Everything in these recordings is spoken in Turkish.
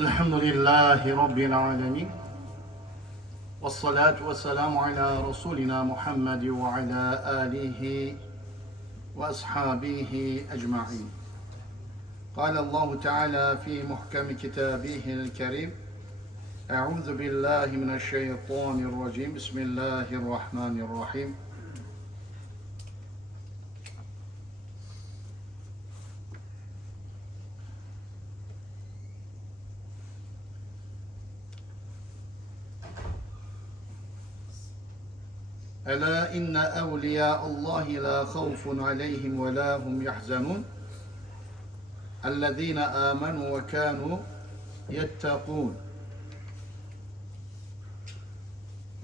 الحمد لله رب العالمين والصلاة والسلام على رسولنا محمد وعلى آله وأصحابه أجمعين. قال الله تعالى في محكم كتابه الكريم أعوذ بالله من الشيطان الرجيم بسم الله الرحمن الرحيم. ألا إن أولياء الله لا خوف عليهم ولا هم يحزنون؟ الذين آمنوا وكانوا يتقون.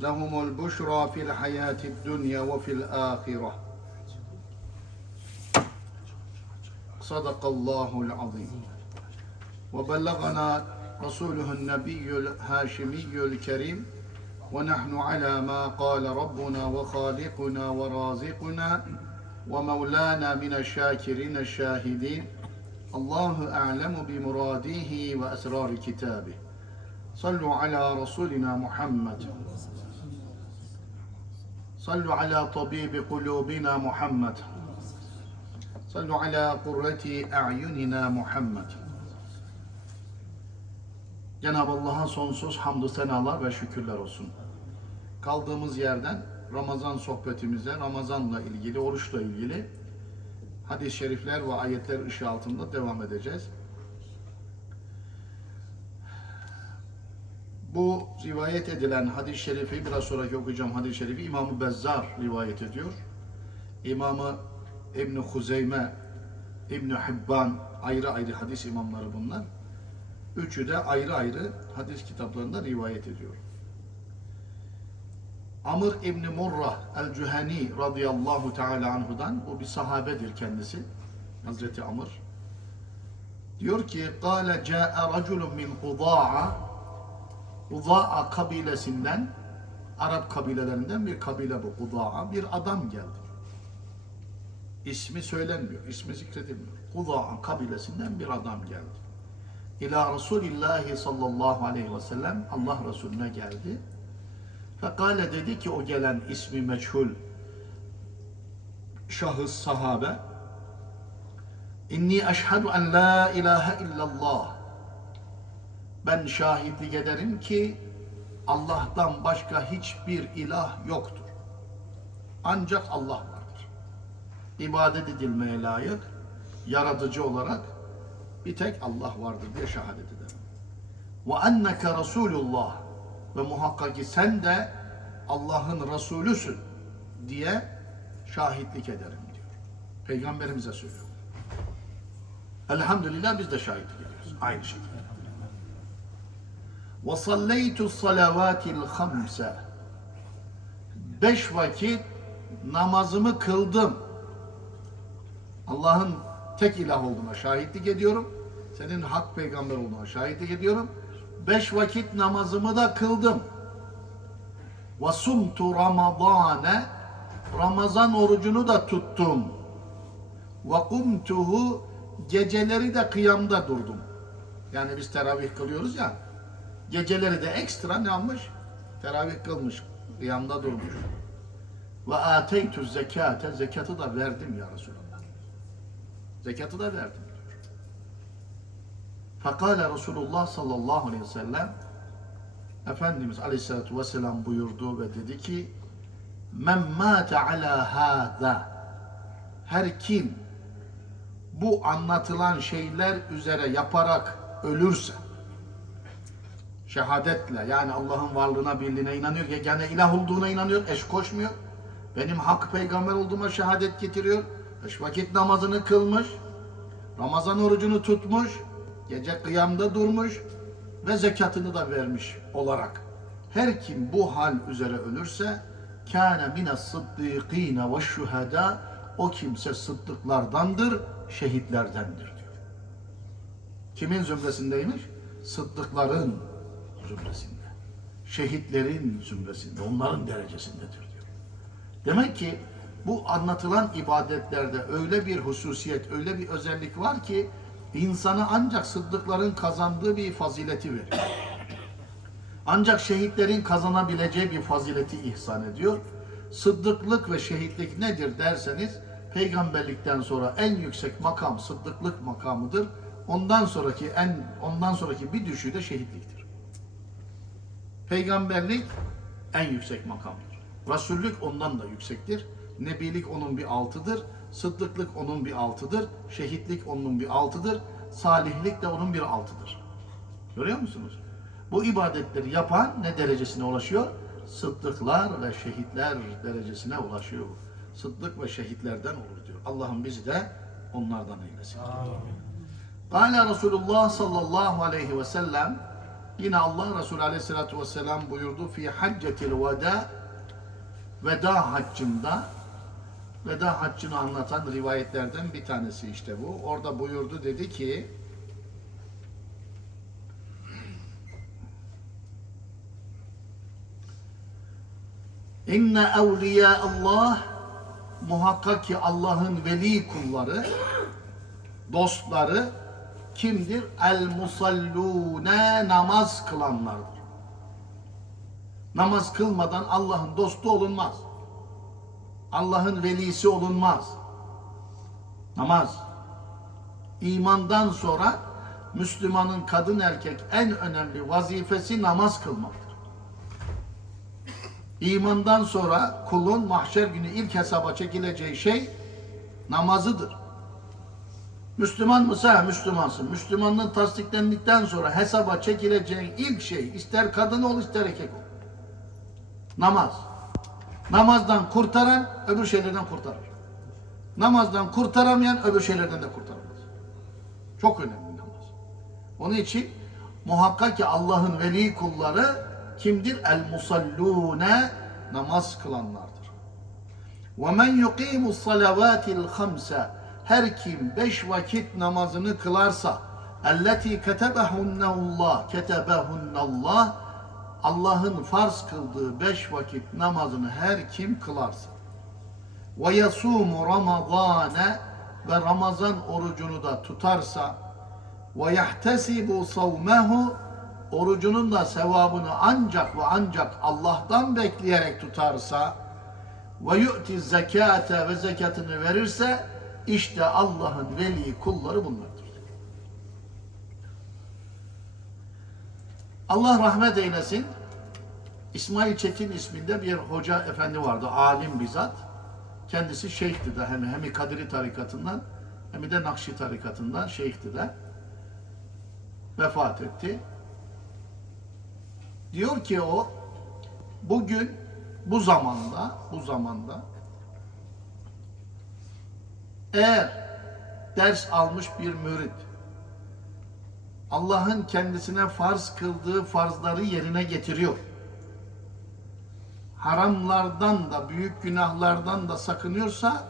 لهم البشرى في الحياة الدنيا وفي الآخرة. صدق الله العظيم. وبلغنا رسوله النبي الهاشمي الكريم ونحن على ما قال ربنا وخالقنا ورازقنا ومولانا من الشاكرين الشاهدين. الله أعلم بمراديه وأسرار كتابه. صلوا على رسولنا محمد. صلوا على طبيب قلوبنا محمد. صلوا على قرة أعيننا محمد. Cenab-ı Allah'a sonsuz hamdü senalar ve şükürler olsun. Kaldığımız yerden Ramazan sohbetimize, Ramazan'la ilgili, oruçla ilgili hadis-i şerifler ve ayetler ışığı altında devam edeceğiz. Bu rivayet edilen hadis-i şerifi, biraz sonraki okuyacağım hadis-i şerifi İmam-ı Bezzar rivayet ediyor. İmamı İbn-i Huzeyme, İbn-i Hibban ayrı ayrı hadis imamları bunlar. Üçü de ayrı ayrı hadis kitaplarında rivayet ediyor. Amr İbni Murrah el-Cüheni radıyallahu teala anhudan, bu bir sahabedir kendisi, Hazreti Amr. Diyor ki, قَالَ جَاءَ رَجُلٌ مِنْ قُضَاعَ Kuda'a kabilesinden, Arap kabilelerinden bir kabile bu Kuda'a, bir adam geldi. İsmi söylenmiyor, ismi zikredilmiyor. Kuda'a kabilesinden bir adam geldi. İlâ Resulillahi sallallahu aleyhi ve sellem Allah Resulüne geldi. Fekale dedi ki o gelen ismi meçhul şahıs sahabe İnni eşhedü en la ilahe illallah ben şahitlik ederim ki Allah'tan başka hiçbir ilah yoktur. Ancak Allah vardır. İbadet edilmeye layık, yaratıcı olarak bir tek Allah vardır diye şehadet ederim. Ve enneke Resulullah ve muhakkak ki sen de Allah'ın Resulüsün diye şahitlik ederim diyor. Peygamberimize söylüyor. Elhamdülillah biz de şahitlik ediyoruz. Aynı şekilde. Ve salleytu salavatil hamse. Beş vakit namazımı kıldım. Allah'ın tek ilah olduğuna şahitlik ediyorum. Senin hak peygamber olduğuna şahitlik ediyorum. Beş vakit namazımı da kıldım. Ve sumtu ramadane. Ramazan orucunu da tuttum. Ve geceleri de kıyamda durdum. Yani biz teravih kılıyoruz ya. Geceleri de ekstra ne yapmış? Teravih kılmış, kıyamda durmuş. Ve ateytü zekate, zekatı da verdim ya Resulallah. Zekatı da verdim. Fekale Resulullah sallallahu aleyhi ve sellem Efendimiz aleyhissalatu vesselam buyurdu ve dedi ki Men mâte alâ hâzâ Her kim bu anlatılan şeyler üzere yaparak ölürse şehadetle yani Allah'ın varlığına birliğine inanıyor, yegane ilah olduğuna inanıyor, eş koşmuyor. Benim hak peygamber olduğuma şehadet getiriyor. Beş vakit namazını kılmış, Ramazan orucunu tutmuş, gece kıyamda durmuş ve zekatını da vermiş olarak. Her kim bu hal üzere ölürse kâne mine sıddîkîne ve şühedâ o kimse sıddıklardandır, şehitlerdendir diyor. Kimin zümresindeymiş? Sıddıkların zümresinde. Şehitlerin zümresinde, onların derecesindedir diyor. Demek ki bu anlatılan ibadetlerde öyle bir hususiyet, öyle bir özellik var ki insana ancak sıddıkların kazandığı bir fazileti veriyor. Ancak şehitlerin kazanabileceği bir fazileti ihsan ediyor. Sıddıklık ve şehitlik nedir derseniz, peygamberlikten sonra en yüksek makam sıddıklık makamıdır. Ondan sonraki en ondan sonraki bir düşüğü de şehitliktir. Peygamberlik en yüksek makamdır. Resullük ondan da yüksektir. Nebilik onun bir altıdır. Sıddıklık onun bir altıdır. Şehitlik onun bir altıdır. Salihlik de onun bir altıdır. Görüyor musunuz? Bu ibadetleri yapan ne derecesine ulaşıyor? Sıddıklar ve şehitler derecesine ulaşıyor. Sıddık ve şehitlerden olur diyor. Allah'ım bizi de onlardan eylesin. Kâle Resulullah sallallahu aleyhi ve sellem yine Allah Resulü aleyhissalatu vesselam buyurdu fi haccetil veda veda haccında veda haccını anlatan rivayetlerden bir tanesi işte bu. Orada buyurdu dedi ki İnne evliya Allah muhakkak ki Allah'ın veli kulları dostları kimdir? El musallune namaz kılanlardır. Namaz kılmadan Allah'ın dostu olunmaz. Allah'ın velisi olunmaz. Namaz. İmandan sonra Müslümanın kadın erkek en önemli vazifesi namaz kılmaktır. İmandan sonra kulun mahşer günü ilk hesaba çekileceği şey namazıdır. Müslüman mısın? Ha, Müslümansın. Müslümanlığın tasdiklendikten sonra hesaba çekileceğin ilk şey ister kadın ol ister erkek ol. Namaz. Namazdan kurtaran öbür şeylerden kurtarır. Namazdan kurtaramayan öbür şeylerden de kurtaramaz. Çok önemli namaz. Onun için muhakkak ki Allah'ın veli kulları kimdir? El musallune namaz kılanlardır. Ve men yuqimu salavatil hamse her kim beş vakit namazını kılarsa elleti ketebehunnallah ketebehunnallah Allah'ın farz kıldığı beş vakit namazını her kim kılarsa. ve yasumu ramadane ve Ramazan orucunu da tutarsa. ve yahtesibu savmehu orucunun da sevabını ancak ve ancak Allah'tan bekleyerek tutarsa. ve yu'ti zekate ve zekatını verirse işte Allah'ın veli kulları bunlardır. Allah rahmet eylesin. İsmail Çetin isminde bir hoca efendi vardı, alim bizzat. Kendisi şeyhti de hem, hem Kadiri tarikatından hem de Nakşi tarikatından şeyhti de. Vefat etti. Diyor ki o bugün bu zamanda bu zamanda eğer ders almış bir mürit Allah'ın kendisine farz kıldığı farzları yerine getiriyor. Haramlardan da büyük günahlardan da sakınıyorsa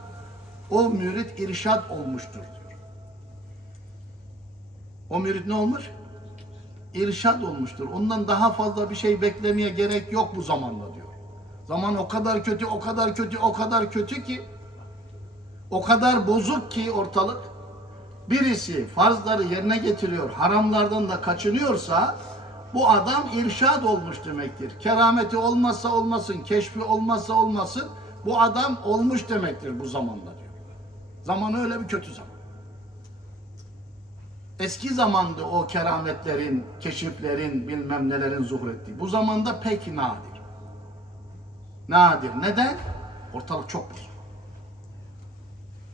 o mürit irşad olmuştur diyor. O mürit ne olmuş? irşad olmuştur. Ondan daha fazla bir şey beklemeye gerek yok bu zamanda diyor. Zaman o kadar kötü, o kadar kötü, o kadar kötü ki o kadar bozuk ki ortalık birisi farzları yerine getiriyor, haramlardan da kaçınıyorsa bu adam irşad olmuş demektir. Kerameti olmazsa olmasın, keşfi olmazsa olmasın bu adam olmuş demektir bu zamanda diyor. Zaman öyle bir kötü zaman. Eski zamanda o kerametlerin, keşiflerin, bilmem nelerin zuhur ettiği. Bu zamanda pek nadir. Nadir. Neden? Ortalık çok bozuk.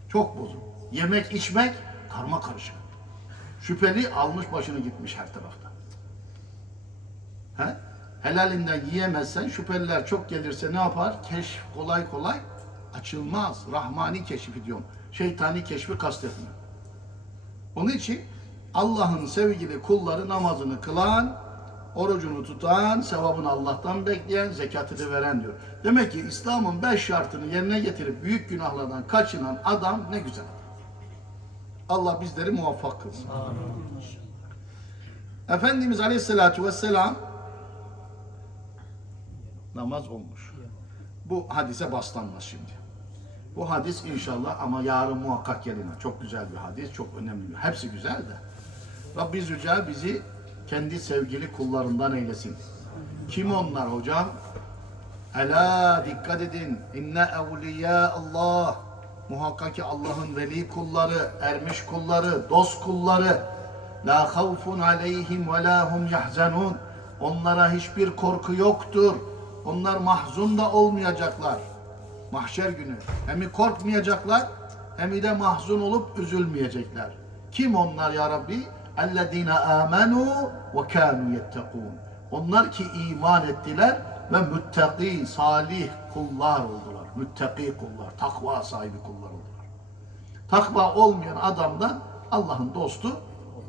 Çok bozuk. Yemek, içmek karma karışık. Şüpheli almış başını gitmiş her tarafta. He? Helalinden yiyemezsen şüpheliler çok gelirse ne yapar? Keşif kolay kolay açılmaz. Rahmani keşfi diyorum. Şeytani keşfi kastetmiyor. Onun için Allah'ın sevgili kulları namazını kılan, orucunu tutan, sevabını Allah'tan bekleyen, zekatını veren diyor. Demek ki İslam'ın beş şartını yerine getirip büyük günahlardan kaçınan adam ne güzel adam. Allah bizleri muvaffak kılsın. Efendimiz Aleyhisselatü Vesselam namaz olmuş. Bu hadise baslanmaz şimdi. Bu hadis inşallah ama yarın muhakkak gelin. Çok güzel bir hadis, çok önemli bir. Hepsi güzel de. Rabbi Zülcelal bizi kendi sevgili kullarından eylesin. Kim onlar hocam? Ela dikkat edin. İnne evliya Allah. Muhakkak ki Allah'ın veli kulları, ermiş kulları, dost kulları. La havfun aleyhim ve la hum yahzanun. Onlara hiçbir korku yoktur. Onlar mahzun da olmayacaklar. Mahşer günü. Hem korkmayacaklar hem de mahzun olup üzülmeyecekler. Kim onlar ya Rabbi? اَلَّذ۪ينَ آمَنُوا وَكَانُوا يَتَّقُونَ Onlar ki iman ettiler ve müttaki, salih kullar oldular. Müttaki kullar, takva sahibi kullar oldular. Takva olmayan adamdan Allah'ın dostu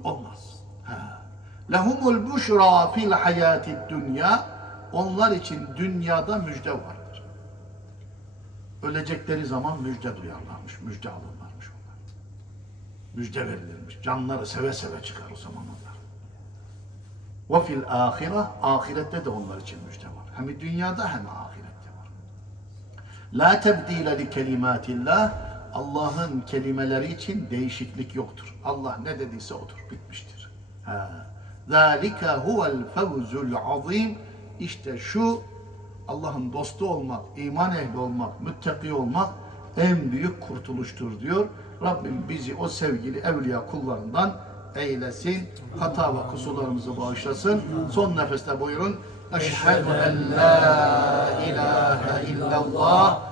olmaz. Lehumul buşra fil hayati dünya. Onlar için dünyada müjde vardır. Ölecekleri zaman müjde duyarlarmış, müjde alırlarmış onlar. Müjde verilirmiş. Canları seve seve çıkar o zaman onlar. Ve fil ahire, ahirette de onlar için müjde var. Hem dünyada hem ahirette. La tebdile li kelimatillah. Allah'ın kelimeleri için değişiklik yoktur. Allah ne dediyse odur, bitmiştir. Ha. Zalike huvel fevzul azim. İşte şu Allah'ın dostu olmak, iman ehli olmak, müttaki olmak en büyük kurtuluştur diyor. Rabbim bizi o sevgili evliya kullarından eylesin. Hata ve kusurlarımızı bağışlasın. Son nefeste buyurun. Eşhedü en la ilahe illallah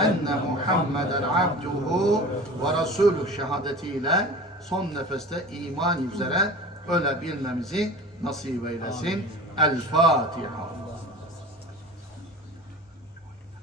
enne Muhammeden abduhu ve resulü şehadetiyle son nefeste iman üzere ölebilmemizi nasip eylesin. El Fatiha.